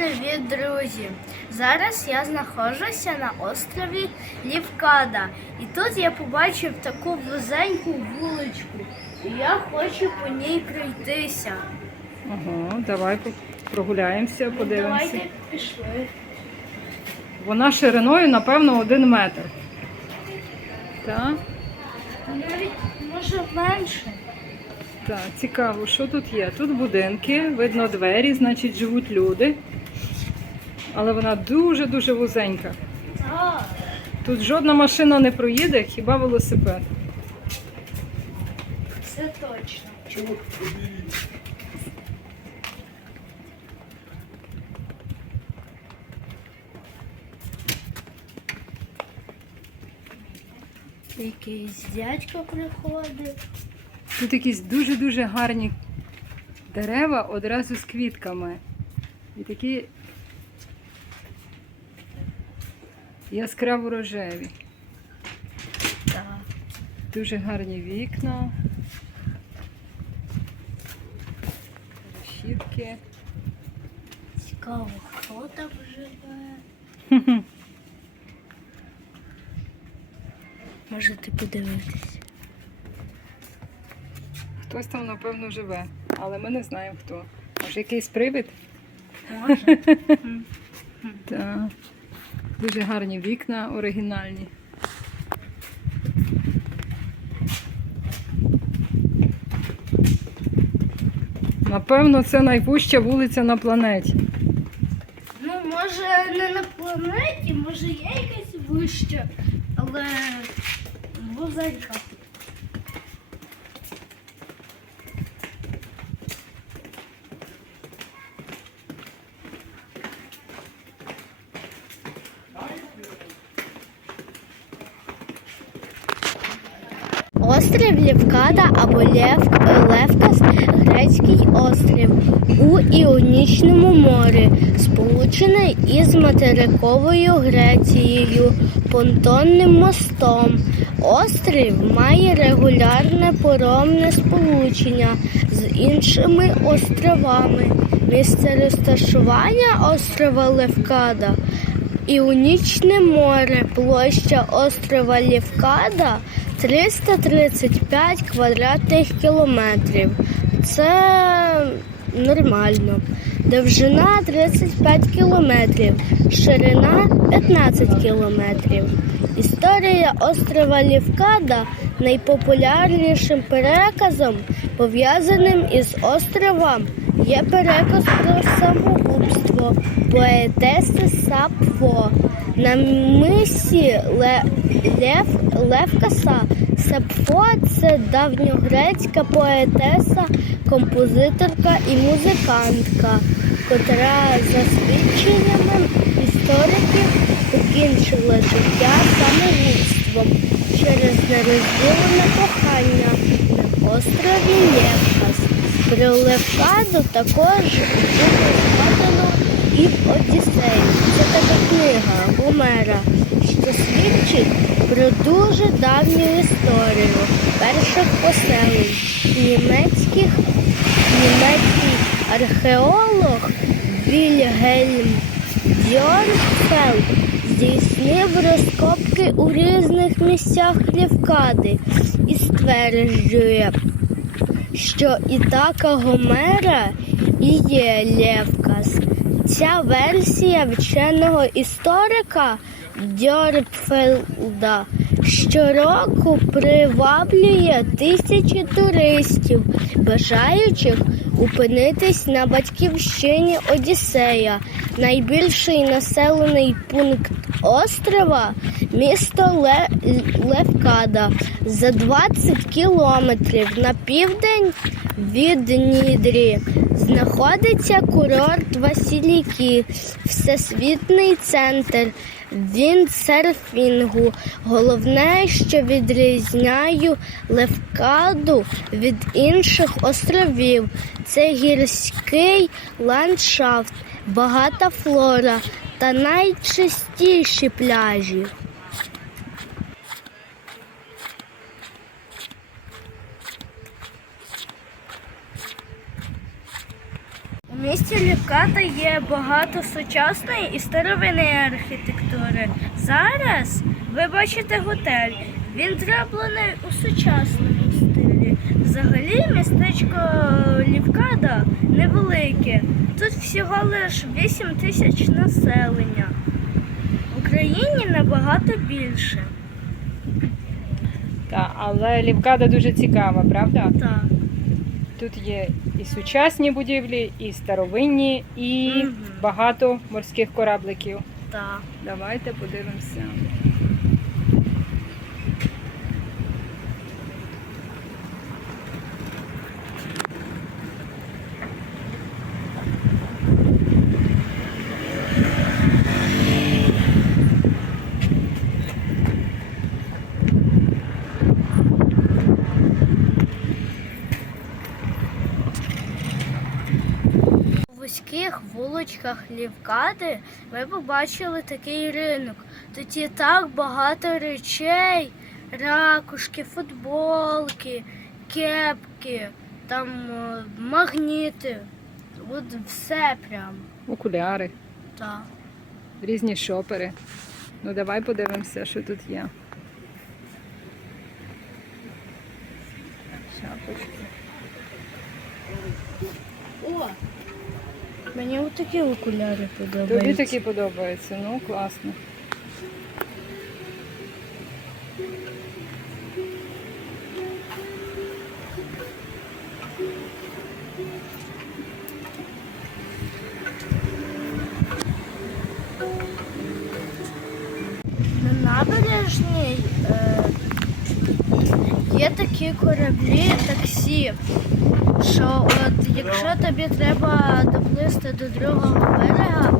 привіт, друзі! Зараз я знаходжуся на острові Лівкада. І тут я побачив таку вузеньку вуличку. І я хочу по ній пройтися. Ага, давай прогуляємося, Ну, подивимося. Давайте пішли. Вона шириною, напевно, один метр. Так, Навіть може менше. так, цікаво, що тут є. Тут будинки, видно двері, значить живуть люди. Але вона дуже-дуже вузенька. Тут жодна машина не проїде, хіба велосипед. це точно. Якийсь дядько приходив. Тут якісь дуже-дуже гарні дерева одразу з квітками. І такі яскраво рожеві. Дуже гарні вікна. Решітки. Цікаво, хто там живе. Можете подивитись. Хтось там, напевно, живе, але ми не знаємо хто. Може, якийсь привид? Може. Так. Дуже гарні вікна оригінальні. Напевно, це найвужча вулиця на планеті. Ну, може, не на планеті, може є якась вища, але вузенька. Острів Лєвкада або Лев, Левкас грецький острів у Іонічному морі, сполучений із материковою Грецією понтонним мостом. Острів має регулярне поромне сполучення з іншими островами. Місце розташування острова Левкада Іонічне море, площа острова Лівкада 335 квадратних кілометрів. Це нормально. Довжина 35 кілометрів, ширина 15 кілометрів. Історія острова Лівкада найпопулярнішим переказом, пов'язаним із островом, є переказ про самогубство поетеси Сапфо. На мисі Ле... Лев... Левкаса Сапфо це давньогрецька поетеса, композиторка і музикантка, котра за свідченнями істориків покінчила життя самогубством через нерозділене кохання на острові Левкас. Про Левкаду також буде згадано і в Одіссеї. Це така книга Гомера, свідчить про дуже давню історію перших поселень німецьких німецький археолог Вільгельм Дьорнфелд здійснив розкопки у різних місцях Лівкади і стверджує, що Ітака Гомера і є Левкас. Ця версія вченого історика Дьорпфелда щороку приваблює тисячі туристів, бажаючих опинитись на батьківщині Одіссея, найбільший населений пункт острова місто Ле... Левкада. За 20 кілометрів на південь від Нідрі. Знаходиться курорт Василіки, всесвітний центр віндсерфінгу. Головне, що відрізняє Левкаду від інших островів, це гірський ландшафт, багата флора та найчистіші пляжі. Місті Лівката є багато сучасної і старовинної архітектури. Зараз ви бачите готель. Він зроблений у сучасному стилі. Взагалі містечко Лівкада невелике. Тут всього лише 8 тисяч населення. В Україні набагато більше. Так, але Лівкада дуже цікава, правда? Так. Тут є і сучасні будівлі, і старовинні, і угу. багато морських корабликів. Так. Давайте подивимося. Вузьких вуличках Лівкади ми побачили такий ринок. Тут є так багато речей, ракушки, футболки, кепки, там е, магніти. От все прям. Окуляри, Так. різні шопери. Ну давай подивимося, що тут є. Шапочки. О! Мені отакі окуляри подобаються. Тобі такі подобаються, ну класно. Що от якщо тобі треба доплисти до другого берега,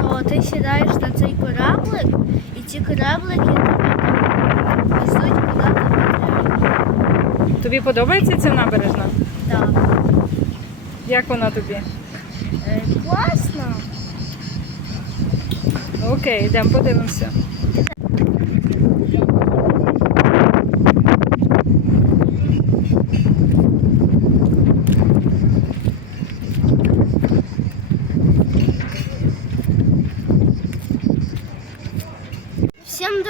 то ти сідаєш на цей кораблик, і ці кораблики тебе везуть куди тобі треба. Тобі подобається ця набережна? Так. Як вона тобі? Е, класно. Окей, йдемо подивимося.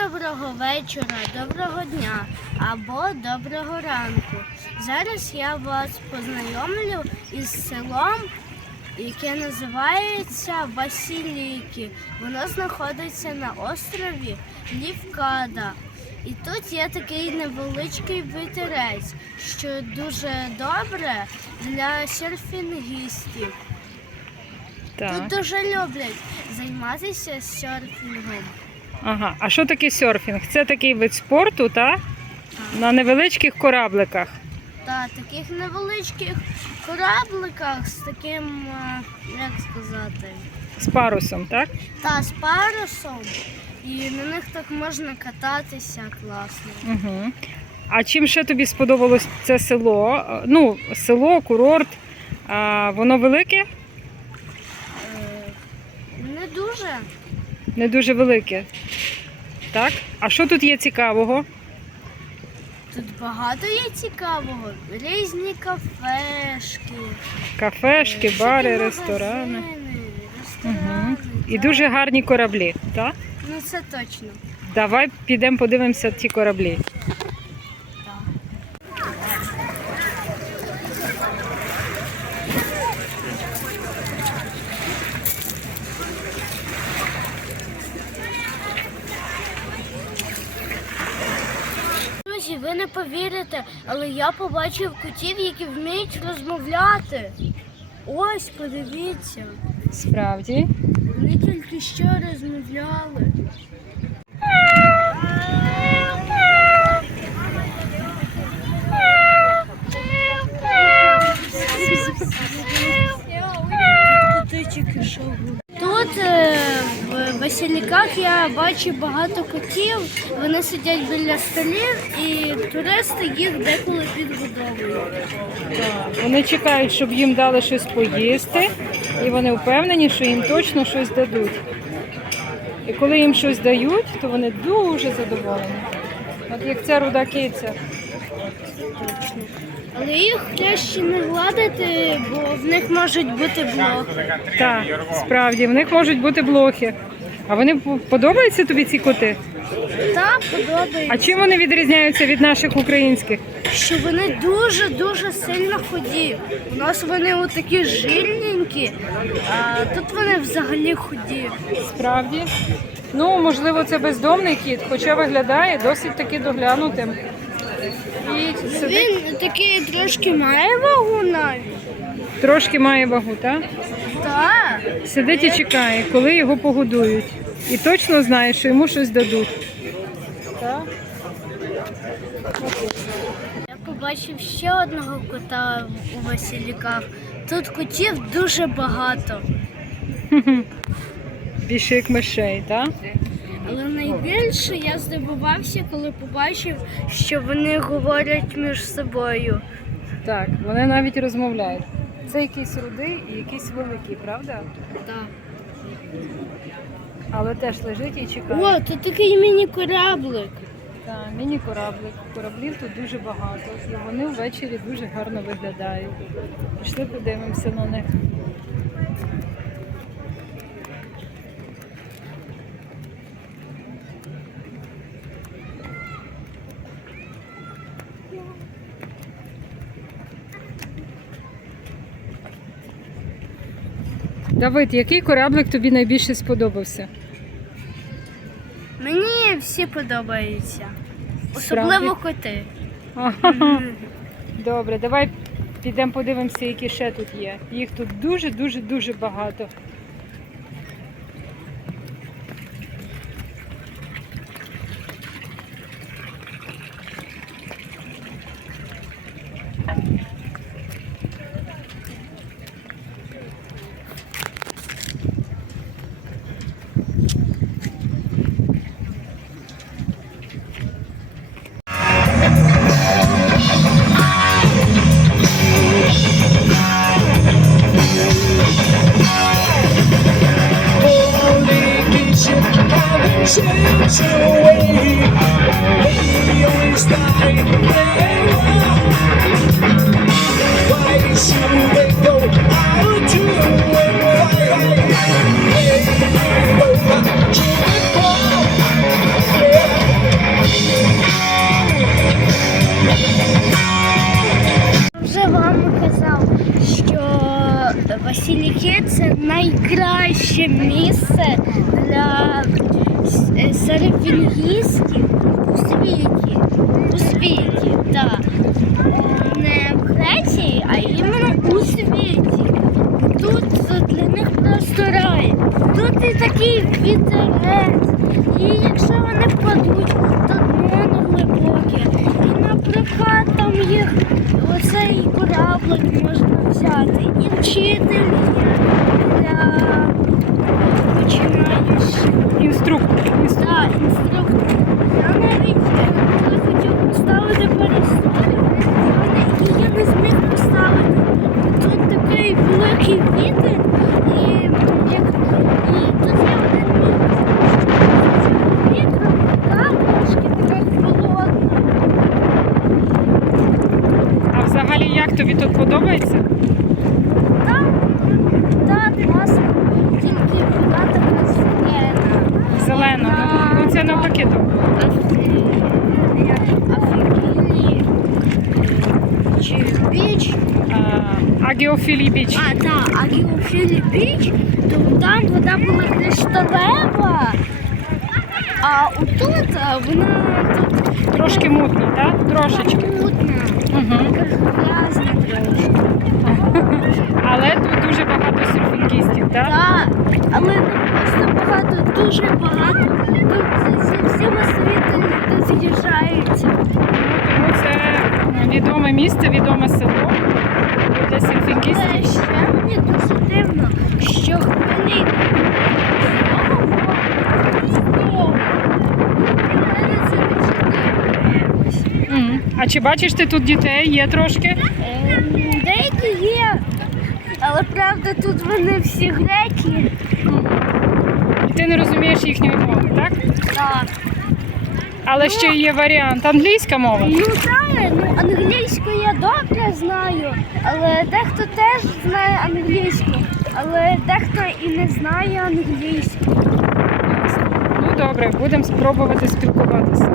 Доброго вечора, доброго дня або доброго ранку. Зараз я вас познайомлю із селом, яке називається Василійки. Воно знаходиться на острові Лівкада. І тут є такий невеличкий вітерець, що дуже добре для серфінгістів. Так. Тут дуже люблять займатися серфінгом. Ага. А що таке серфінг? Це такий вид спорту, так? На невеличких корабликах. Та таких невеличких корабликах з таким, е, як сказати, З парусом, так? та з парусом. І на них так можна кататися класно. Угу. А чим ще тобі сподобалось це село? Е, Ну, село, курорт. А, воно велике? Е, не дуже. Не дуже велике. Так? А що тут є цікавого? Тут багато є цікавого. Різні кафешки, Кафешки, е, бари, ресторани. магазини, Угу. І дуже гарні кораблі, так? Ну це точно. Давай підемо подивимося ті кораблі. Так. Друзі, ви не повірите, але я побачив котів, які вміють розмовляти. Ось, подивіться, Справді. вони тільки що розмовляли. Тут е, в Васильках я бачу багато котів. Вони сидять біля столів і туристи їх деколи підгодовують. Вони чекають, щоб їм дали щось поїсти, і вони впевнені, що їм точно щось дадуть. І коли їм щось дають, то вони дуже задоволені. От як ця руда киця. Але їх краще не гладити, бо в них можуть бути блохи. Так, справді, в них можуть бути блохи. А вони по- подобаються тобі ці коти? Так, А чим вони відрізняються від наших українських? що вони дуже-дуже сильно ході. У нас вони отакі жирненькі, а тут вони взагалі ході. Справді. Ну, можливо, це бездомний кіт, хоча виглядає досить таки доглянутим. І сидить, Він такий трошки має вагу навіть. трошки має вагу, так? Так. Сидить і чекає, коли його погодують. І точно знає, що йому щось дадуть. Так? Я побачив ще одного кота у Василіках. Тут котів дуже багато. Більше як мишей, так? Але найбільше я здивувався, коли побачив, що вони говорять між собою. Так, вони навіть розмовляють. Це якийсь рудий і якийсь великий, правда? Так. Але теж лежить і чекає. О, тут такий міні-кораблик. Так, міні-кораблик. Кораблів тут дуже багато. І вони ввечері дуже гарно виглядають. Пішли подивимося на них. Давид, який кораблик тобі найбільше сподобався? Всі подобаються. Особливо коти. Добре, давай підемо подивимося, які ще тут є. Їх тут дуже, дуже, дуже багато. А іменно у світі. Тут для них просто рай. Тут і такий вітерець. І якщо вони впадуть, то дно глибоке. І наприклад там їх оцей кораблик можна взяти. І вчитель є для починаючих. Інструктор. інструктор. Так, інструктор. Я навіть е, коли хотів поставити парасоль, і я не зміг поставити. Тут такий великий вітер, і, як, і тут є один місце. Вітром вода трошки така холодна. А взагалі як тобі тут подобається? Так, так, класно. Тільки вода така зелена. Зелено. Ну навпаки добре. Африкілі чи біч. А, Агіофілі біч. А, так, а Геофілі біч, то там вода була кришталева. А отут вона тут Трошки мутно, так? Трошечки. мутна, Угу. грязна трошки. Але тут дуже багато серфінгістів, так? Так, але просто багато, дуже багато. Тут місце, відоме село для серфінгістів. Але ще мені дуже дивно, що якось. Мгм. А чи бачиш ти тут дітей? Є трошки? Ем, Деякі є, але правда тут вони всі греки. І ти не розумієш їхньої мови, так? Але ще є варіант англійська мова. Ну так, ну англійську я добре знаю, але дехто теж знає англійську, але дехто і не знає англійську. Ну добре, будемо спробувати спілкуватися.